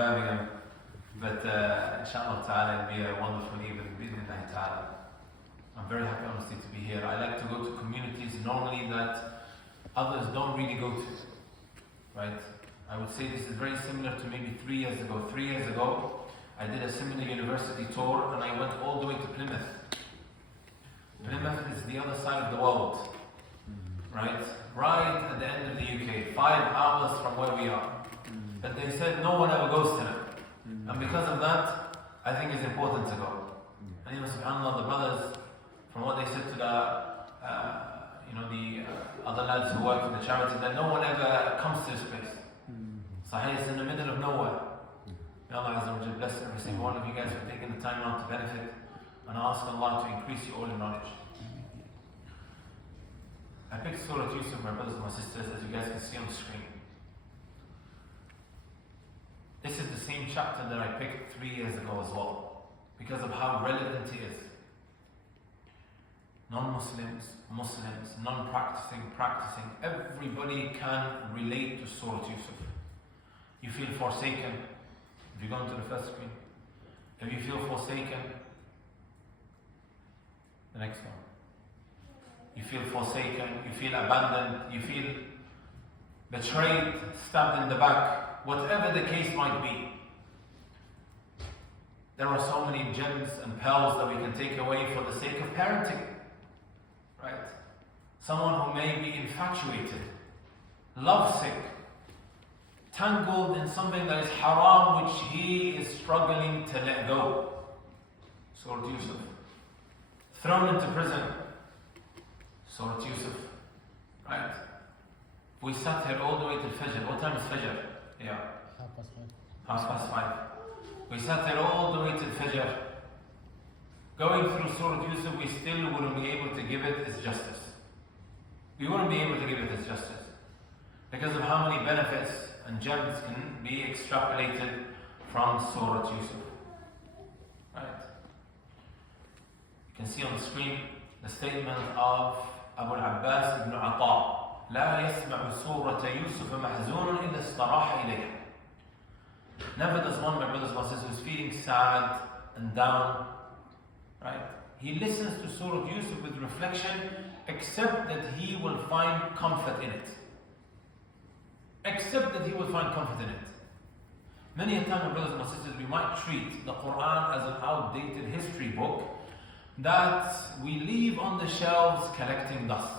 Birmingham. But inshallah ta'ala, it'll be a wonderful evening, bi'idhnillahi ta'ala. I'm very happy, honestly, to be here. I like to go to communities normally that others don't really go to, right? I would say this is very similar to maybe 3 years ago. 3 years ago, I did a similar university tour and I went all the way to Plymouth. Plymouth is the other side of the world, right? Right at the end of the UK, 5 hours from where we are. But they said no one ever goes to them. And because of that, I think it's important to go. And even subhanAllah, the brothers, from what they said to the other lads who work in the charity, that no one ever comes to this place. Sahih is in the middle of nowhere. May Allah Azza wa Jalla bless every single one of you guys for taking the time out to benefit. And I ask Allah to increase you all in knowledge. I picked Surah Yusuf, my brothers and my sisters, as you guys can see on the screen. This is the same chapter that I picked 3 years ago as well, because of how relevant it is. Non-Muslims, Muslims, non-practicing, practicing, everybody can relate to Surah Yusuf. You feel forsaken. If you go into the first screen, if you feel forsaken, the next one. You feel forsaken, you feel abandoned, you feel betrayed, stabbed in the back, whatever the case might be. There are so many gems and pearls that we can take away for the sake of parenting, right? Someone who may be infatuated, lovesick, tangled in something that is haram, which he is struggling to let go. Surah Yusuf. Thrown into prison. Surah Yusuf. Right? We sat here all the way till Fajr. What time is Fajr? Yeah. 5:30. We sat here all the way till Fajr. Going through Surah Yusuf, we still wouldn't be able to give it its justice. We wouldn't be able to give it its justice. Because of how many benefits and gems can be extrapolated from Surah Yusuf. Right? You can see on the screen the statement of Abu al-Abbas ibn Ata. لا يسمع سورة يوسف محزون إذا استراح إليها. Never does one, my brothers and my sisters, who's feeling sad and down, right? He listens to Surah Yusuf with reflection, except that he will find comfort in it. Except that he will find comfort in it. Many a time, my brothers and my sisters, we might treat the Quran as an outdated history book that we leave on the shelves collecting dust.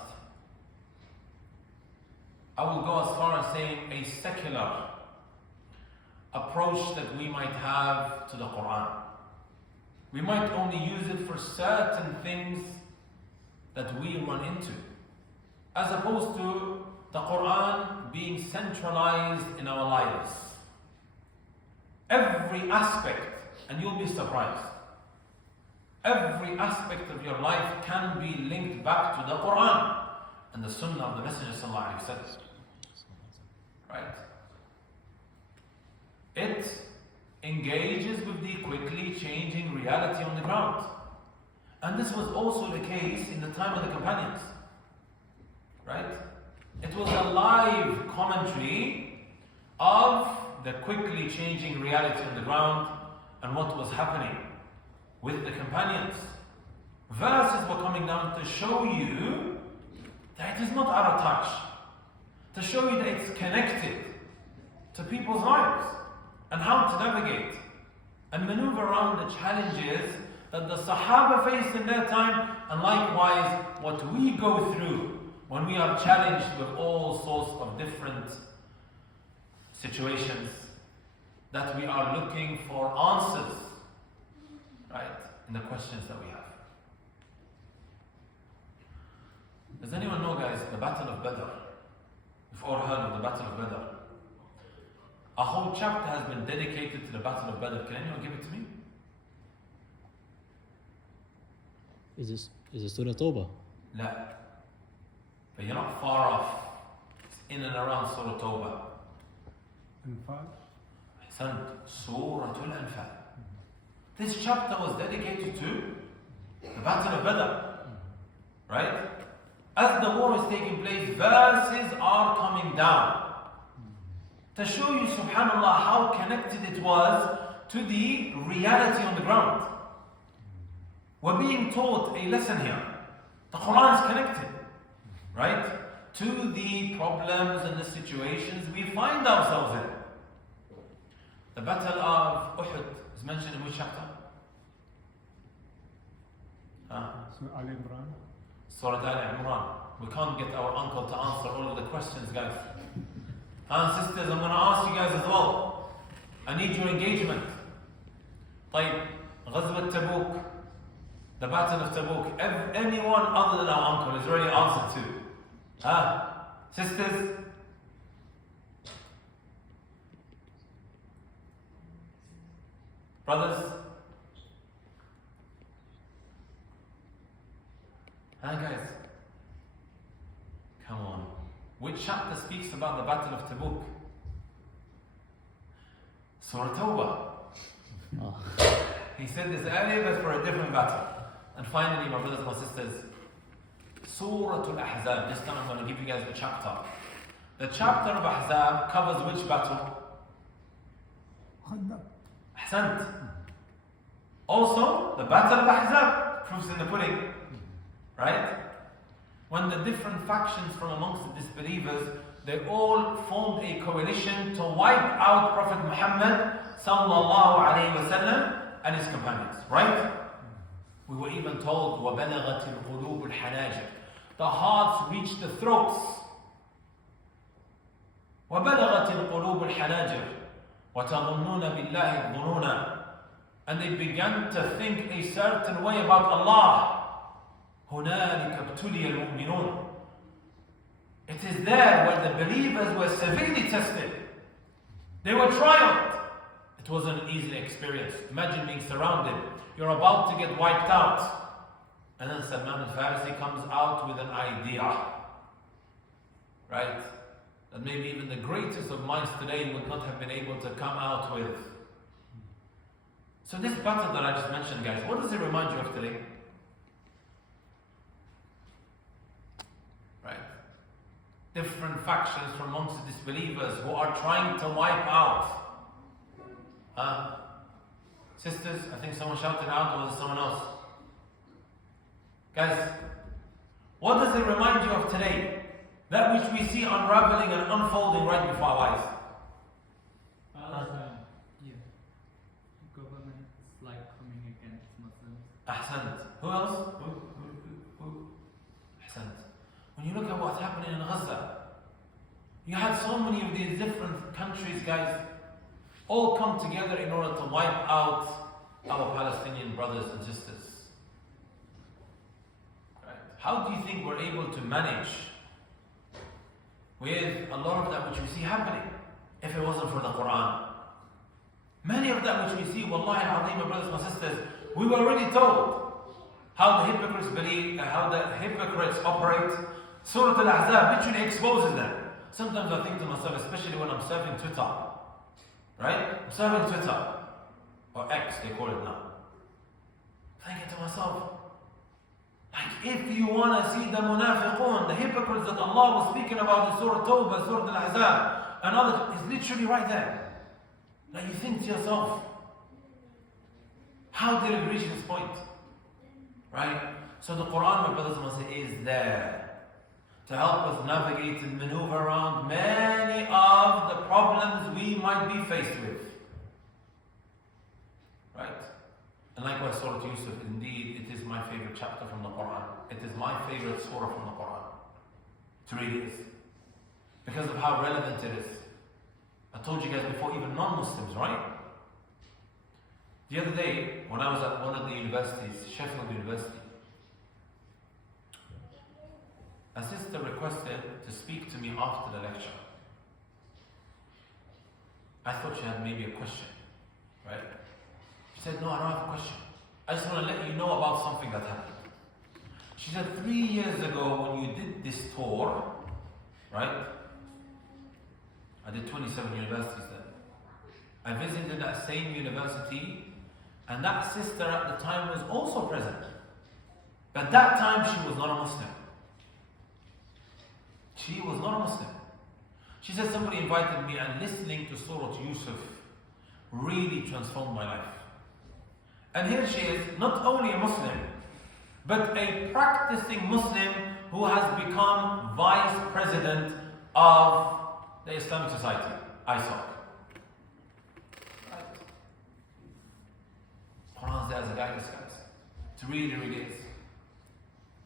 I will go as far as saying a secular approach that we might have to the Quran. We might only use it for certain things that we run into, as opposed to the Quran being centralized in our lives. Every aspect, and you'll be surprised, every aspect of your life can be linked back to the Quran and the Sunnah of the Messenger sallallahu alaihi wasallam. Right? It engages with the quickly changing reality on the ground. And this was also the case in the time of the companions. Right? It was a live commentary of the quickly changing reality on the ground and what was happening with the companions. Verses were coming down to show you that it is not out of touch, to show you that it's connected to people's lives and how to navigate and maneuver around the challenges that the Sahaba faced in their time, and likewise what we go through when we are challenged with all sorts of different situations that we are looking for answers, right, in the questions that we have. Does anyone know, guys, the Battle of Badr? You've all heard of the Battle of Badr. A whole chapter has been dedicated to the Battle of Badr. Can anyone give it to me? Is this Surah Tawbah? No. But you're not far off. It's in and around Surah Tawbah. Anfal? Ahsan, Surah Al-Anfal. This chapter was dedicated to the Battle of Badr. Right? As the war is taking place, verses are coming down. To show you, subhanAllah, how connected it was to the reality on the ground. We're being taught a lesson here. The Quran is connected, right, to the problems and the situations we find ourselves in. The Battle of Uhud is mentioned in which chapter? So Ali Imran. Surah Al-Imran. We can't get our uncle to answer all of the questions, guys. And sisters, I'm going to ask you guys as well. I need your engagement. طيب, غزوة Tabuk, the Battle of Tabuk. Anyone other than our uncle is already answered to. Sisters? Brothers? Guys? Come on. Which chapter speaks about the Battle of Tabuk? Surah Tawbah. He said this earlier, but for a different battle. And finally, my brothers and my sisters, Surah Al-Ahzab. This time I'm going to give you guys the chapter. The chapter of Ahzab covers which battle? Ahsant. Also, the Battle of Ahzab. Proofs in the pudding. Right? When the different factions from amongst the disbelievers, they all formed a coalition to wipe out Prophet Muhammad sallallahu alayhi wasallam and his companions, right? We were even told, وَبَلَغَتِ الْقُلُوبُ الْحَنَاجِرِ. The hearts reached the throats. وَبَلَغَتِ الْقُلُوبُ الْحَنَاجِرِ وَتَظُنُّونَ بِاللَّهِ الظُّنُونَ. And they began to think a certain way about Allah. هُنَالِكَ ابْتُلِيَ الْمُؤْمِنُونَ. It is there where the believers were severely tested. They were triumphed. It wasn't an easy experience. Imagine being surrounded. You're about to get wiped out. And then Salman al-Farisi comes out with an idea. Right? That maybe even the greatest of minds today would not have been able to come out with. So this battle that I just mentioned, guys, what does it remind you of today? Right? Different factions from amongst the disbelievers who are trying to wipe out. Sisters, I think someone shouted out, or was it someone else? Guys, what does it remind you of today? That which we see unraveling and unfolding right before our eyes. Yeah. Government is like coming against Muslims. Ahsant. Who else? Who? Ahsant. When you look at what's happening in Gaza, you had so many of these different countries, guys, all come together in order to wipe out our Palestinian brothers and sisters. Right? How do you think we're able to manage with a lot of that which we see happening if it wasn't for the Quran? Many of that which we see, wallahi al-azim, my brothers and my sisters, we were already told how the hypocrites believe, how the hypocrites operate. Surah Al-Ahzab literally exposes them. Sometimes I think to myself, especially when I'm surfing Twitter, right? I'm surfing Twitter, or X they call it now. Thinking to myself, like if you want to see the munafiqun, the hypocrites that Allah was speaking about in Surah Tawbah, Surah Al-Ahzab, and others, is literally right there. Like you think to yourself, how did it reach this point? Right? So the Quran, my brothers and sisters, is there to help us navigate and maneuver around many of the problems we might be faced with. Right? And likewise, Surah Yusuf, indeed, it is my favorite chapter from the Quran. It is my favorite surah from the Quran. It really is. Because of how relevant it is. I told you guys before, even non-Muslims, right? The other day, when I was at one of the universities, Sheffield University, a sister requested to speak to me after the lecture. I thought she had maybe a question, right? She said, no, I don't have a question. I just want to let you know about something that happened. She said, 3 years ago when you did this tour, right? I did 27 universities then. I visited that same university, and that sister at the time was also present. But that time she was not a Muslim. She was not a Muslim. She said, somebody invited me and listening to Surah Yusuf really transformed my life. And here she is, not only a Muslim, but a practicing Muslim who has become vice president of the Islamic Society, ISOC. Right? Quran's there as a guidance, guys. It really, really is.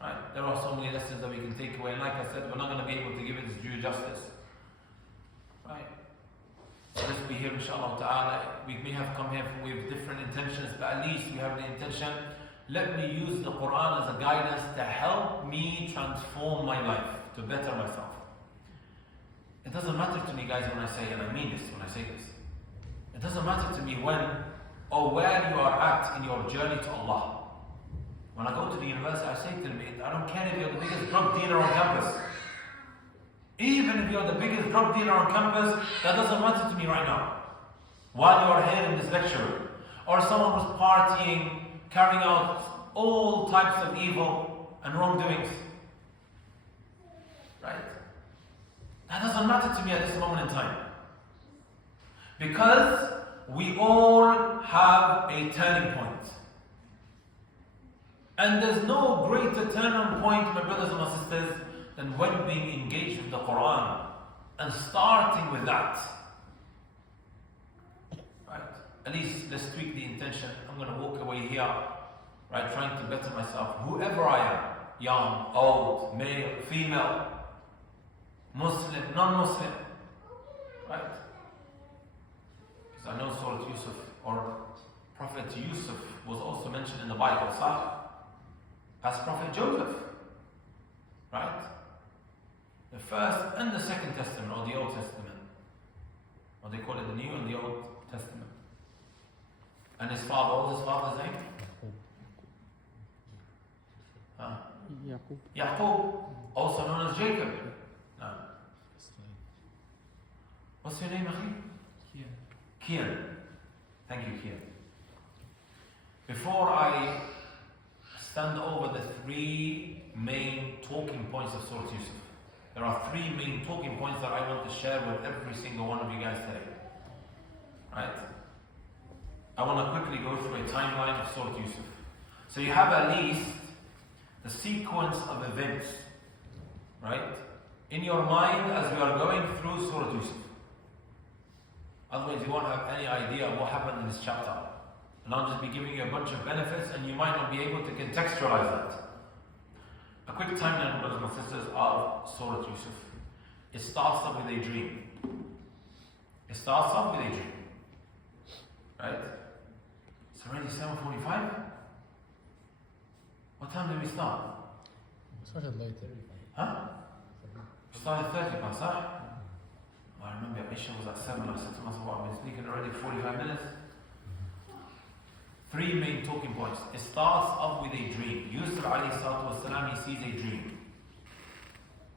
Right? There are so many lessons that we can take away, and like I said, we're not going to be able to give it its due justice. Right? So let's be here, inshallah ta'ala. We may have come here with different intentions, but at least we have the intention. Let me use the Quran as a guidance to help me transform my life, to better myself. It doesn't matter to me, guys, when I say, and I mean this when I say this, it doesn't matter to me when or where you are at in your journey to Allah. When I go to the university, I say to them, I don't care if you're the biggest drug dealer on campus. Even if you're the biggest drug dealer on campus, that doesn't matter to me right now. While you are here in this lecture, or someone who's partying, carrying out all types of evil and wrongdoings. Right? That doesn't matter to me at this moment in time. Because we all have a turning point. And there's no greater turning point, my brothers and my sisters, than when being engaged with the Quran and starting with that. Right? At least let's tweak the intention. I'm going to walk away here, right, trying to better myself, whoever I am, young, old, male, female, Muslim, non-Muslim, right? Because I know Surah Yusuf or Prophet Yusuf was also mentioned in the Bible, as Prophet Joseph, right? The First and the Second Testament, or the Old Testament, or they call it the New and the Old Testament. And his father, what was his father's name? Yaqub, also known as Jacob. No. What's your name, Akhi? Kian. Thank you, Kian. Before I stand over the three main talking points of Surah Yusuf, there are three main talking points that I want to share with every single one of you guys today. Right? I want to quickly go through a timeline of Surah Yusuf. So you have at least the sequence of events, right, in your mind as we are going through Surah Yusuf. Otherwise you won't have any idea what happened in this chapter. And I'll just be giving you a bunch of benefits and you might not be able to contextualize that. A quick timeline, brothers and sisters, of Surah Yusuf. It starts off with a dream. It starts off with a dream. Right? It's already 7:45. What time did we start? We started later. Huh? We started 30 past, huh? I remember Isha was at 7. I said to myself, I've been speaking already 45 minutes. Three main talking points. It starts off with a dream. Yusuf alayhi salatu wasalam, he sees a dream.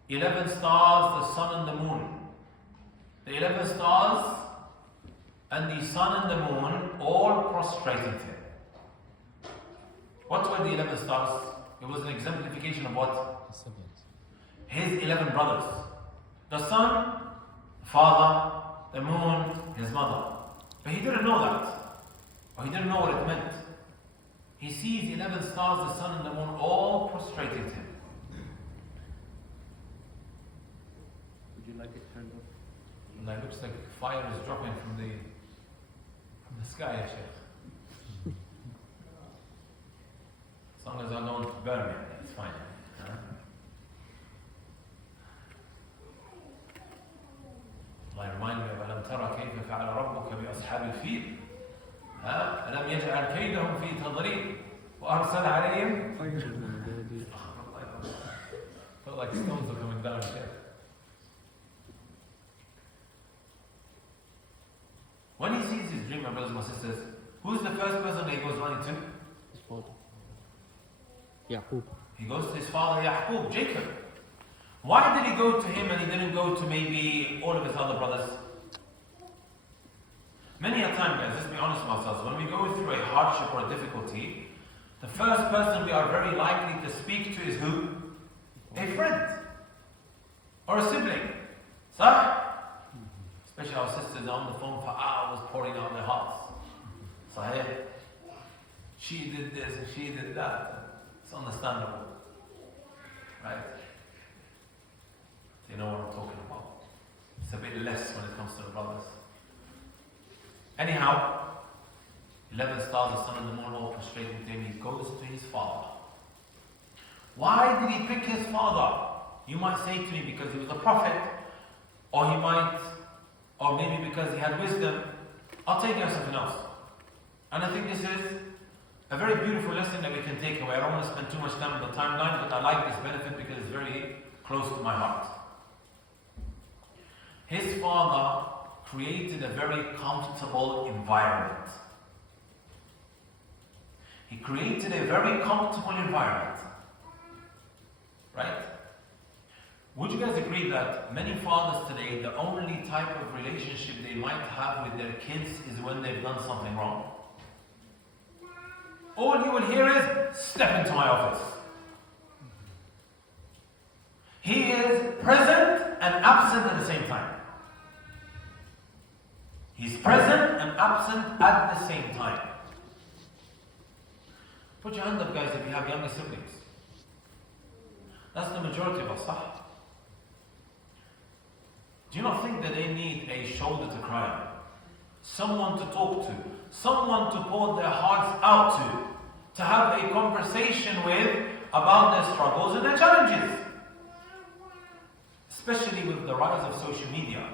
11 stars, the sun and the moon. The 11 stars and the sun and the moon all prostrated him. What were the 11 stars? It was an exemplification of what? His 11 brothers. The sun, the father, the moon, his mother. But he didn't know that. Or he didn't know what it meant. He sees 11 stars, the sun and the moon all prostrated him. Would you like it turned off? And it looks like fire is dropping from the sky, Sheikh. As long as I don't burn it, it's fine. Huh? Allah remind me of ألم ترى كيف فعل ربك بأصحاب الفيل ألم يجعل كيدهم في تضليل وأرسل عليهم felt like stones are coming down here. When he sees his dream, my brothers and sisters, who's the first person that he goes running to? His father. Yaqub. He goes to his father Yaqub, Jacob. Why did he go to him and he didn't go to maybe all of his other brothers? Many a time, guys, let's be honest with ourselves, when we go through a hardship or a difficulty, the first person we are very likely to speak to is who? A friend. Or a sibling. Sah? Especially our sisters are on the phone for hours pouring out their hearts. Sahih. She did this and she did that. It's understandable. Right? You know what I'm talking about. It's a bit less when it comes to the brothers. Anyhow, 11 stars, the sun and the moon all prostrating to him. He goes to his father. Why did he pick his father? You might say to me because he was a prophet, or maybe because he had wisdom. I'll take you on something else. And I think this is a very beautiful lesson that we can take away. I don't want to spend too much time on the timeline, but I like this benefit because it's very close to my heart. His father created a very comfortable environment. He created a very comfortable environment. Right? Would you guys agree that many fathers today, the only type of relationship they might have with their kids is when they've done something wrong? All you will hear is, step into my office. He is present and absent at the same time. He's present and absent at the same time. Put your hand up, guys, if you have younger siblings. That's the majority of us, huh? Do you not think that they need a shoulder to cry on? Someone to talk to, someone to pour their hearts out to have a conversation with about their struggles and their challenges? Especially with the rise of social media.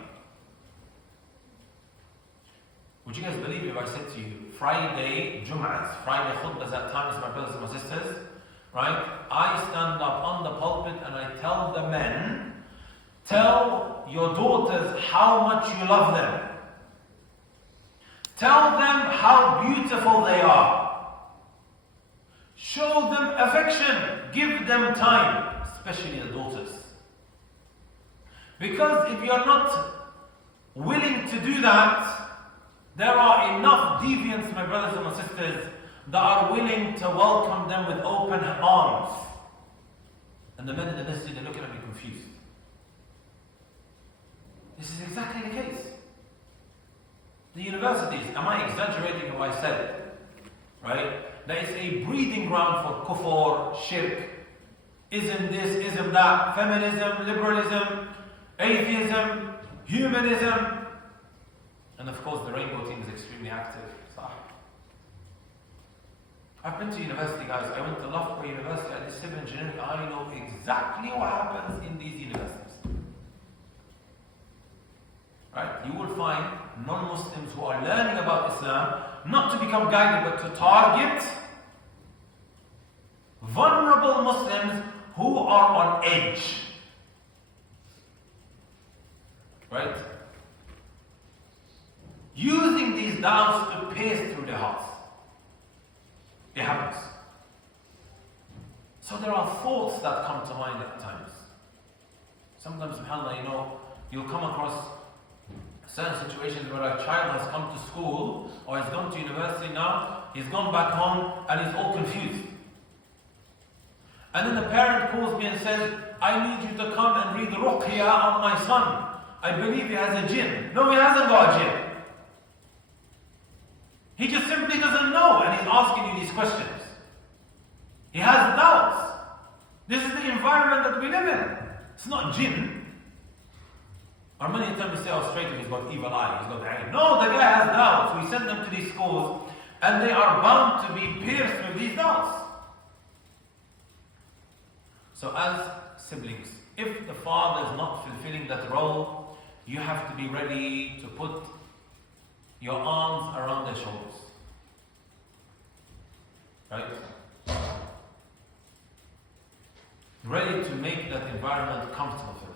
Would you guys believe if I said to you, Friday Jum'ahs, Friday khutbahs at times, my brothers and my sisters, right? I stand up on the pulpit and I tell the men, tell your daughters how much you love them. Tell them how beautiful they are. Show them affection. Give them time, especially the daughters. Because if you're not willing to do that, there are enough deviants, my brothers and my sisters, that are willing to welcome them with open arms. And the men in the masjid, they're looking at me confused. This is exactly the case. The universities, am I exaggerating if I said, right? That it's a breeding ground for kufr, shirk, ism this, ism that, feminism, liberalism, atheism, humanism. And of course the rainbow team is extremely active. I've been to university, guys. I went to Loughborough University. I did civil engineering. I know exactly what happens in these universities. Right? You will find non-Muslims who are learning about Islam, not to become guided, but to target vulnerable Muslims who are on edge. Right? Using these doubts to pierce through their hearts. It happens. So there are thoughts that come to mind at times. Sometimes, subhanAllah, you'll come across certain situations where a child has come to school or has gone to university now, he's gone back home and he's all confused. And then the parent calls me and says, I need you to come and read ruqya on my son. I believe he has a jinn. No, he hasn't got a jinn. He just simply doesn't know and he's asking you these questions. He has doubts. This is the environment that we live in. It's not jinn. Or many times we say, straight he's got evil eye, he's got eye. No, the guy has doubts. We send them to these schools and they are bound to be pierced with these doubts. So as siblings, if the father is not fulfilling that role, you have to be ready to put your arms around their shoulders. Right? Ready to make that environment comfortable for them.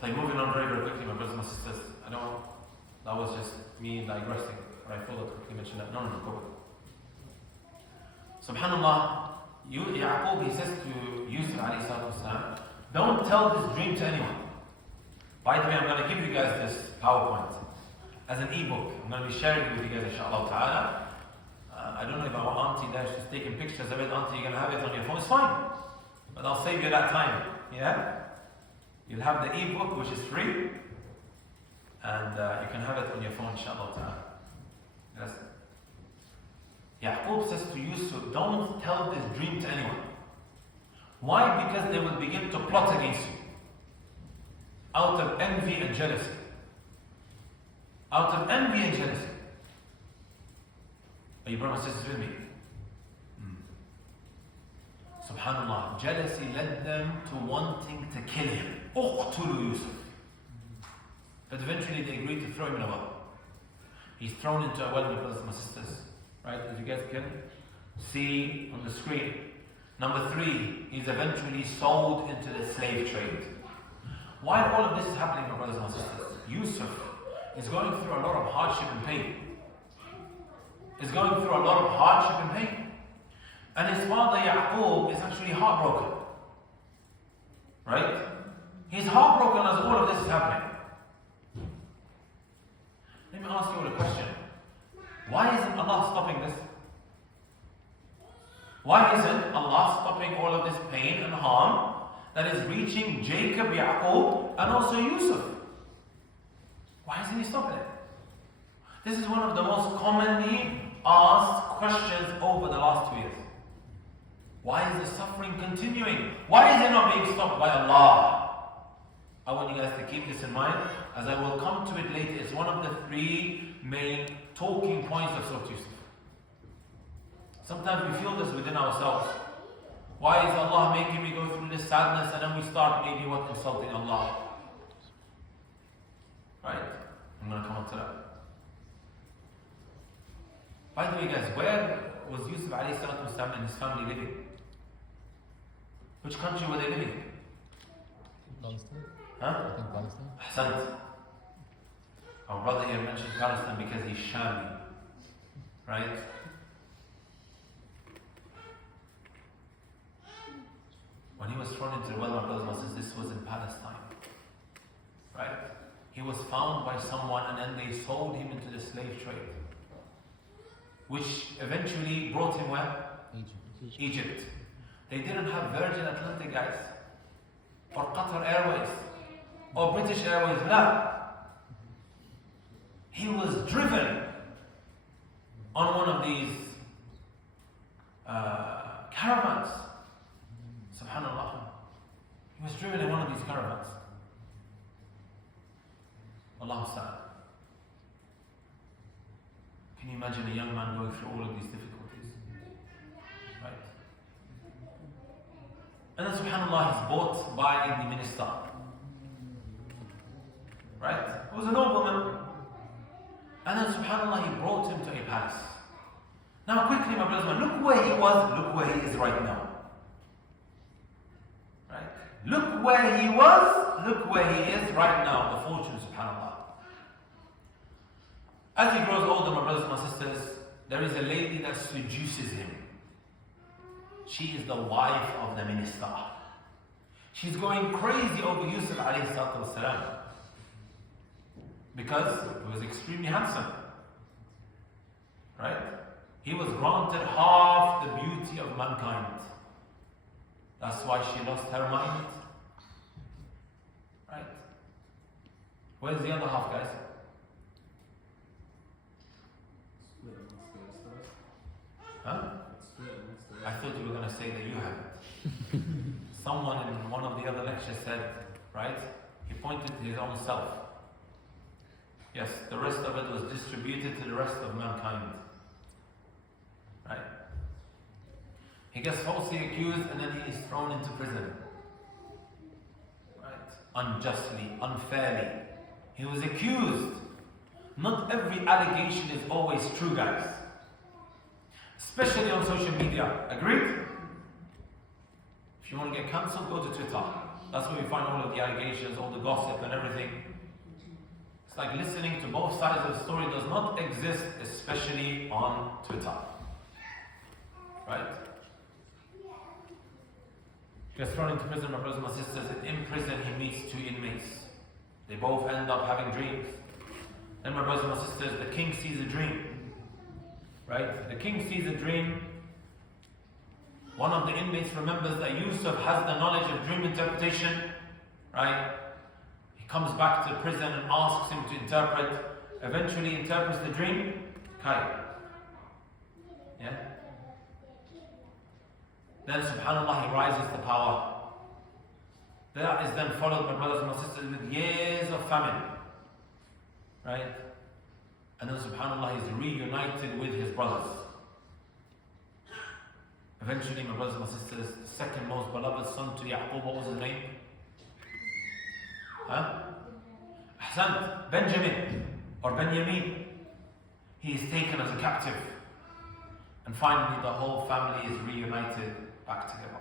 So moving on very, very quickly, my brothers and my sisters. I know that was just me digressing, but I thought I'd quickly mention that. No, go ahead. SubhanAllah, Yaqub, he says to Yusuf alayhi salatu wasalam, don't tell this dream to anyone. By the way, I'm going to give you guys this PowerPoint as an ebook. I'm going to be sharing it with you guys, inshallah ta'ala. I don't know if our auntie there, she's taking pictures of it. Auntie, you're going to have it on your phone. It's fine. But I'll save you that time. Yeah? You'll have the ebook, which is free, and you can have it on your phone, inshallah ta'ala. Yes. Yaqub says to Yusuf, don't tell this dream to anyone. Why? Because they will begin to plot against you. Out of envy and jealousy. Out of envy and jealousy. Are you brothers and sisters with me? Subhanallah, jealousy led them to wanting to kill him. Uqtulu Yusuf. But eventually they agreed to throw him in a well. He's thrown into a well, my brothers and my sisters. Right, as you guys can see on the screen. Number 3, he's eventually sold into the slave trade. While all of this is happening, my brothers and my sisters, Yusuf is going through a lot of hardship and pain. He's going through a lot of hardship and pain. And his father Yaqub is actually heartbroken. Right? He's heartbroken as all of this is happening. Let me ask you all a question. Why isn't Allah stopping this? Why isn't Allah stopping all of this pain and harm that is reaching Jacob, Yaqub, and also Yusuf? Why isn't He stopping it? This is one of the most commonly asked questions over the last 2 years. Why is the suffering continuing? Why is it not being stopped by Allah? I want you guys to keep this in mind, as I will come to it later. It's one of the 3 main talking points of Surah Yusuf. Sometimes we feel this within ourselves. Why is Allah making me go through this sadness? And then we start maybe insulting Allah. Right? I'm going to come on to that. By the way, guys, where was Yusuf alayhi salatu wasalam and his family living? Which country were they living in? Palestine? Huh? I think Palestine. Ahsant. Our brother here mentioned Palestine because he's Shami. Right? When he was thrown into the well, my brothers and sisters, this was in Palestine. Right? He was found by someone and then they sold him into the slave trade. Which eventually brought him where? Egypt. They didn't have Virgin Atlantic, guys. Or Qatar Airways. Or British Airways. No. He was driven on one of these caravans. Subhanallah. He was driven in one of these caravans. Allahu Ta'ala. Can you imagine a young man going through all of these difficulties? Right? And then subhanallah, he's bought by the minister. Right? He was a nobleman. And then subhanallah, he brought him to a palace. Now quickly, my brothers, look where he was, look where he is right now. Right? Look where he was, look where he is right now. The fortune, subhanallah. As he grows older, my brothers and my sisters, there is a lady that seduces him. She is the wife of the minister. She's going crazy over Yusuf alayhi salatu wasalam because he was extremely handsome. Right? He was granted half the beauty of mankind. That's why she lost her mind. Right? Where's the other half, guys? Huh? I thought you were going to say that you have it. Someone in one of the other lectures said, right? He pointed to his own self. Yes, the rest of it was distributed to the rest of mankind. Right? He gets falsely accused and then he is thrown into prison. Right? Unjustly, unfairly. He was accused. Not every allegation is always true, guys. Especially on social media. Agreed? If you want to get cancelled, go to Twitter. That's where we find all of the allegations, all the gossip and everything. It's like listening to both sides of the story does not exist, especially on Twitter. Right? He gets thrown into prison, my brothers and my sisters. In prison, he meets 2 inmates. They both end up having dreams. Then, my brothers and my sisters, the king sees a dream. Right? The king sees a dream. One of the inmates remembers that Yusuf has the knowledge of dream interpretation. right? He comes back to the prison and asks him to interpret. Eventually interprets the dream. Kai. Yeah? Then subhanAllah, he rises to power. That is then followed, my brothers and my sisters, with years of famine. Right? And then subhanAllah, he's reunited with his brothers. Eventually, my brothers and my sisters, the second most beloved son to Yaqub, what was his name? Huh? Ahsan, Benjamin or Benjamin. He is taken as a captive. And finally, the whole family is reunited back together.